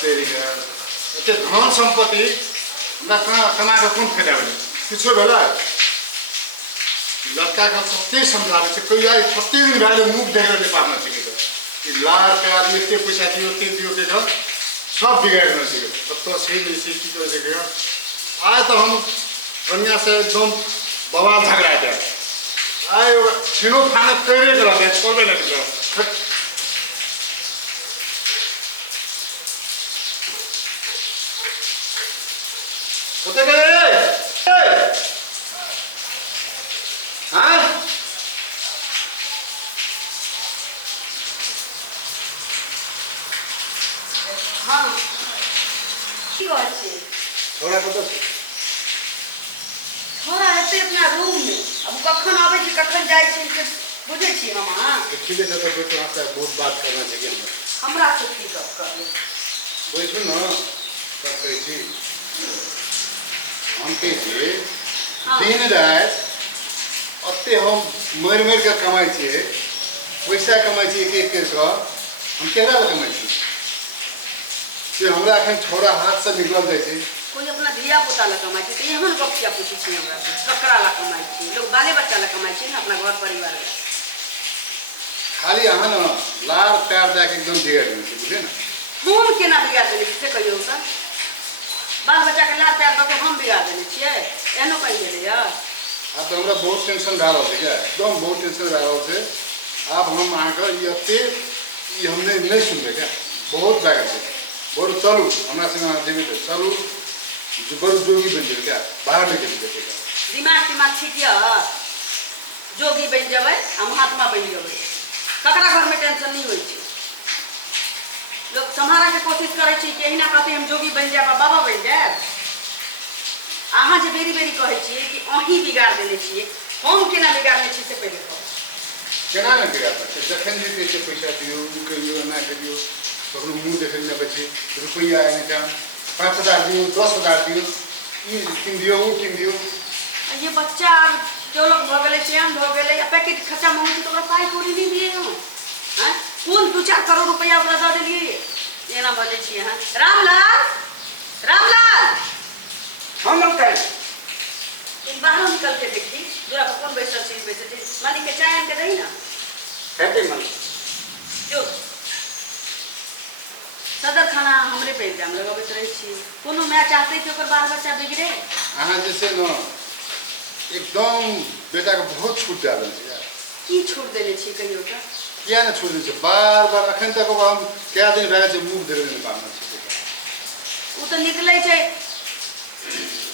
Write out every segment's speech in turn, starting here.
तेरी का एते धन संपत्ति हमरा कमा के कोन फायदा होई किछो भेला लड़का का सत्य समझावे छै कोई आई सत्य दिन भाले मुख देखे नहीं पाना चाहिए कि लार के आदमी एते पैसा दियो ते दियो के सब बिगाड़ न सके तब तो सही नहीं से की कर सके आज तो हम कन्या से एकदम बवाल झगड़ा है आय छिनो खाना तैयारी करा दे करबे नहीं कर होते गए हाँ हाँ की कहै छी थोड़ा कत थोड़ा हेतै अपना रूम में अब कखन आबै छी कखन जाइ छी से बुझै छी मामा ठीक है तो बेटो आपसे बहुत बात करना चाहिए हमरा से की गप करबै बैठो ना सब कहै छी हम कहै छी दिन रात अत्ते हम मर के कमाई छियै पैसा कमाई छियै एक एक करके हम केकरा लए कमाई छी से हमरा एखन छोड़ा हाथ से निकल जाइ छै कोई अपना धिया पुता ला कमाई छै एहन गप किया पूछै छी हमरा से ककरा ला कमाई छी लोग बाले बच्चा ला कमाई छै ना अपना घर परिवार ला खाली अहाँ न लार प्यार दे के एकदम बिगाड़ देने छै बुझे ना हम केना बिगाड़ देने छी से कहियौ त बाल बच्चा के लार प्यार दऽ के हम बिगाड़ देने छियै एहनो कहि गेलै य अब तो हमरा बहुत टेंशन भए रहल छै क्या एकदम बहुत टेंशन भए रहल छै अब हम अहाँके ई एते ई हमने नहीं सुनबै क्या बहुत लागल छै बरु चलू हमरा संगे अहाँ जेबै तऽ चलू बरु जोगी बनि जेबै क्या बाहर निकलि जेबै दिमाग ठीक यऽ जोगी बनि जेबै आ महात्मा बनि जेबै ककरा घर में टेंशन नहीं होइ छै लोग सम्हारा के कोशिश करै छी कि एहिना कहते हम जोगी बनि जायब आ बाबा बनि जायब अहाँ जे बेरी बेरी कहै छियै कि अहीं बिगाड़ देने छियै हम केना बिगाड़ने छी से पहिले कहू केना नहि बिगाड़ सकते जखन जे कहै छै पैसा दियौ ओ कहियो एना करियौ ककरो मुँह देखै लए नहि छै रुपैआ एनीटाइम 5,000 दियौ 10,000 दियौ ई किन दियौ ओ किन दियौ ये बच्चा चौलक भऽ गेलै चैन भऽ गेलै आ पैकेट खर्चा मांगै छै तऽ ओकरा पाइ कौड़ी नहीं दिए हम हैं कोन 2-4 करोड़ रुपया ओकरा दऽ देलियै एना बजै छी अहाँ रामलाल हम लोग बाहर निकल के देखी दूरा पर कौन बैठल छै मालिक के चाय आन के दही ना कहते मन जो सदर खाना हमरे पे इल्जाम लगाबैत रहै छी कोनो माय चाहते कि ओकर बाल बच्चा बिगड़े अहाँ जे छै ने एकदम बेटा के बहुत छूट दए देने छै की छूट देने छी कहियो त किया नहीं छूट दै छै बार बार अखन तक हम कए दिन भए छै मुँह देखै नहि पाबै छै उ तऽ निकलै छै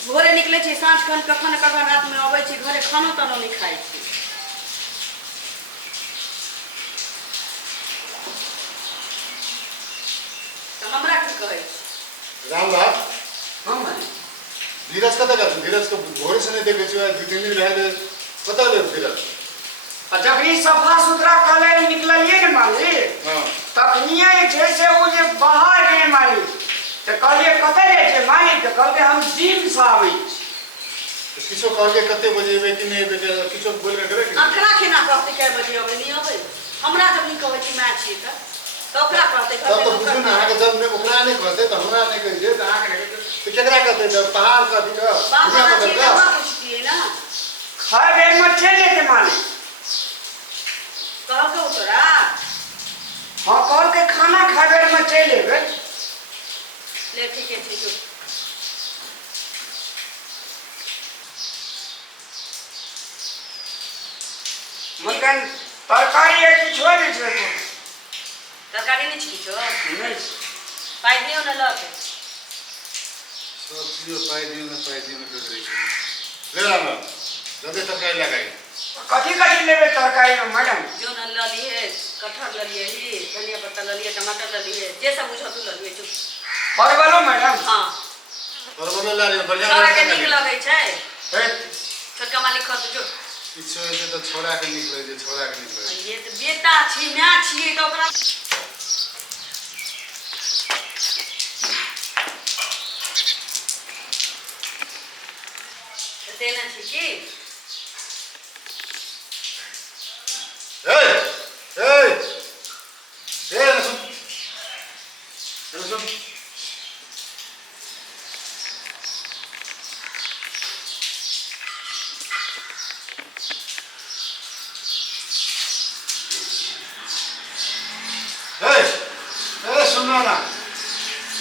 भोरे निकले छै साँझ खन कखन कखन रात में अबै छै घरे खानो तानो नहीं खाइ छै तऽ हमरा की कहै छै रामलाल हम माने धीरज कतऽ गेल धीरज के भोरे से नहीं देखे छियै 2-3 दिन भए गेल कतऽ गेल धीरज जखनी सफा सुथरा कले निकलिए ने मालिक हाँ तखनिए छै से वो जे बाहर गए मालिक तो कहलिए कतऽ जाइ छै मालिक तो कहलकै हम जिम से आबै छी किछो कहलकै कते बजे एबै कि नहीं एबै किछो बोल के करे अखरा केना कहते कै बजे अबै नहीं अबै हमरा जब नहीं कहै छी मैच छी तऽ ओकरा कहते तब तो बुझू ना अहाँके जब नहीं ओकरा नहीं कहते तो हमरा नहीं कहि दे तऽ अहाँके तो केकरा कहते जब पहाड़ का भी का बाबा जी का पूछतिए ना खा बेर में चले के मालिक कहलकै तोरा हाँ कहलकै खाना खा बेर में चले एबै ले ठीक है ठीक है मकन तरकारी है कि छोड़ दे छै तरकारी नहीं छी नहीं पाइ दियो ना लके सब चीज पाई दियो ना कर रही ले राम जल्दी तरकारी लगाई कथी कथी लेबै तरकारी में मैडम जो न ल लिए कटहर ल लिए ही धनिया पत्ता ल लिए टमाटर ल लिए जे सब बुझ तू ल लिए चुप परवलो मैडम हां परवल ला रे बढ़िया छोरा के नीक लगै छै हे छोटका मालिक खत जो किछो एते तो छोड़ा के निकले जे छोड़ा के निकले ये तो बेटा छी माय छी तो ओकरा देना छी की ए सुन सुन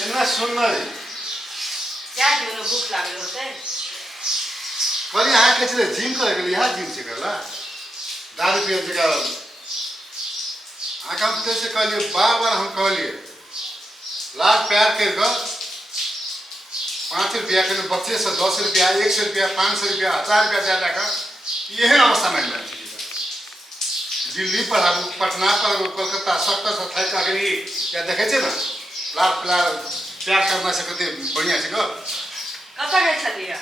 एना सुन रे क्या जो भूख लागल होते कल यहाँ के चले जिम कर गेल यहाँ जिम से करला दारू पिए जगह आका हम से कहलिए बार हम कहलिए लाख प्यार कर गो 5 रुपया के बच्चे से 10 रुपया 100 रुपया 500 रुपया 1000 रुपया ज्यादा का यही अवस्था में मिल दिल्ली पढ़ाबू पटना पढ़ाबू कोलकाता 70-28 का गई क्या देखे छे ना लाख प्यार करना से कते बढ़िया छे गो कत गए छलिया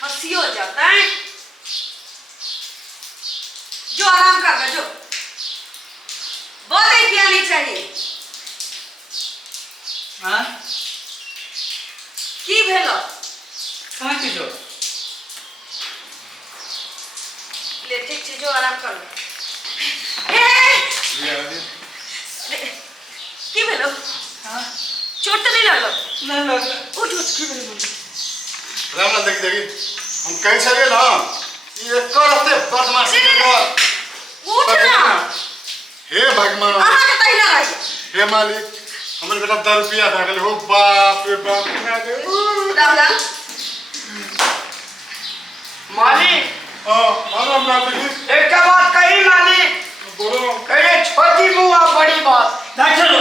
खसियो जाता है जो आराम कर जो बोले क्या नहीं चाहिए हाँ की भेलो कहाँ के जो ले ठीक छे जो आराम कर की भेलो हाँ चोट तो नहीं लगलो नहीं लग उठ उठ की भेलो रामला देखी हम कह छलिए ना ये करते बदमाशी के उठ ना हे भगवान आहा के तहिना रही हे मालिक हमर बेटा 10 रुपया भा गेल हो बाप रे बाप ना दे रामला मालिक आराम ना देखी एक बात कही मालिक बोलो कहे छोटी मुँह और बड़ी बात ना चलो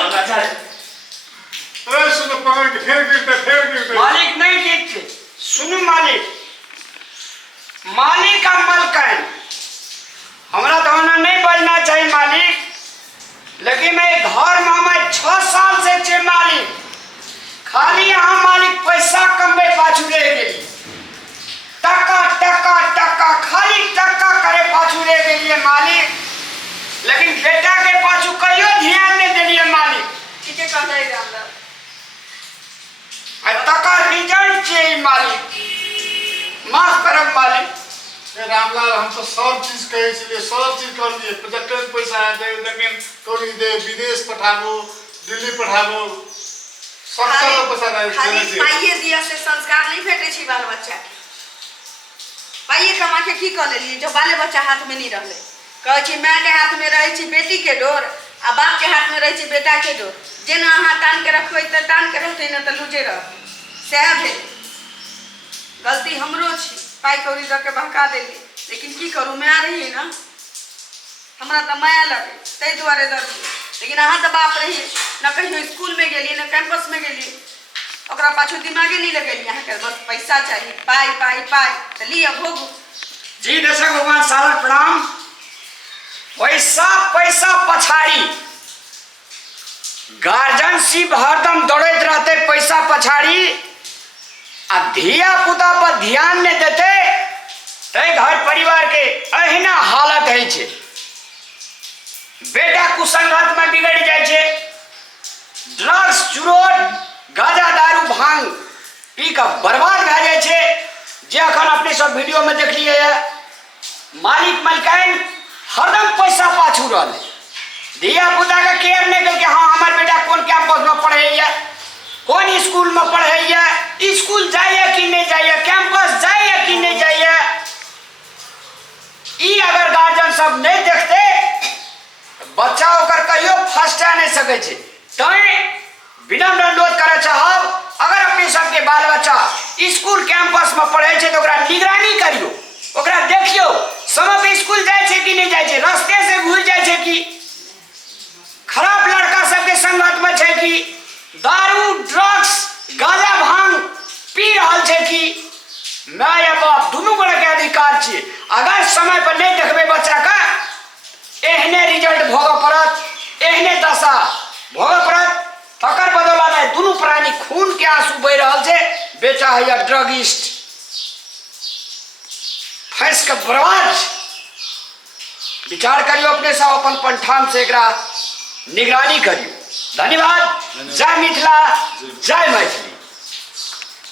ए सुनो पकड़ के फेर गिरते मालिक नहीं जीतते सुनो मालिक मालिक का मलकन हमारा तो होना नहीं बोलना चाहिए मालिक लेकिन मैं घर में मैं 6 साल से चे मालिक खाली यहाँ मालिक पैसा कमे पाछू रह गई टका टका टका खाली टका करे पाछू रह गई मालिक लेकिन बेटा के पाछू कहियो ध्यान नहीं दिलिए मालिक किते कह रहे रामला टका रिजल्ट चाहिए मालिक माफ करब मालिक ए रामलाल हम तो सब चीज कहे छलिए सब चीज कर लिए प्रोजेक्टर पैसा दे लेकिन कोनी दे विदेश पठाबो दिल्ली पठाबो सब पैसा दे खाली पाइए दिया से संस्कार नहीं भेटे छी बाल बच्चा के पाइए कमा के की कर लेलिए जो बाले बच्चा हाथ में नहीं रहले कहे छी मां के हाथ में रहे छी बेटी के डोर आ बाप के हाथ में रहे छी बेटा के डोर जेना अहाँ तान के रखबै त तान के रहतै न त लूजे रह सह भेल गलती हमरो छी पाई कौड़ी द के बहका देली लेकिन की करूं मैं आ रही ना हमरा त माया लगे तै दुआरे द लेकिन अहाँ त बाप रही न कहियो स्कूल में गेली न कैंपस में गेली ओकरा पाछू दिमागे नहीं लगेली अहाँ के बस पैसा चाहिए पाई पाई पाई त लिया भोगू जी दर्शक भगवान सादर प्रणाम पैसा पैसा पछाड़ी गार्जियनशिप हरदम दौड़त रहते पैसा पछाड़ी आ धिया पुता पर ध्यान नहीं देते तो घर परिवार के अहिना हालत है छे बेटा कुसंगत में बिगड़ जाए छे ड्रग्स चुरोट गाजा दारू भांग पी कर बर्बाद भे जाए छे जे अखन अपने सब वीडियो में देख लिए मालिक मलकाइन हरदम पैसा पाछू रहे धिया पुता का केयर नहीं करके हाँ हमारे बेटा कौन कैंपस में पढ़े कौन स्कूल में पढ़े स्कूल जाइए कि नहीं जाइए कैंपस जाइए कि नहीं जाइए अगर गार्जियन सब नहीं देखते बच्चा होकर कहियो फर्स्ट आ नहीं सके छे तो विनम्र अनुरोध करे चाहब अगर अपने सबके बाल बच्चा स्कूल कैंपस में पढ़े छे तो ओकरा निगरानी करियो ओकरा देखियो समय पे स्कूल जाए छे कि नहीं जाए छे रास्ते से घुस जाए छे कि खराब लड़का सबके संगत में छे कि दारू ड्रग्स गांजा भांग पी रहल छे कि माँ या बाप दोनों बड़े के अधिकार छे अगर समय पर नहीं देखबे बच्चा का एहने रिजल्ट भोग पड़त एहने दशा भोग पड़त तकर बदला नहीं दोनों प्राणी खून के आंसू बह रहल छे बेटा है या ड्रगिस्ट फंस के बर्बाद विचार करियो अपने सब अपन पंठाम से एकरा निगरानी करियो धन्यवाद जय मिथिला जय मैथिली।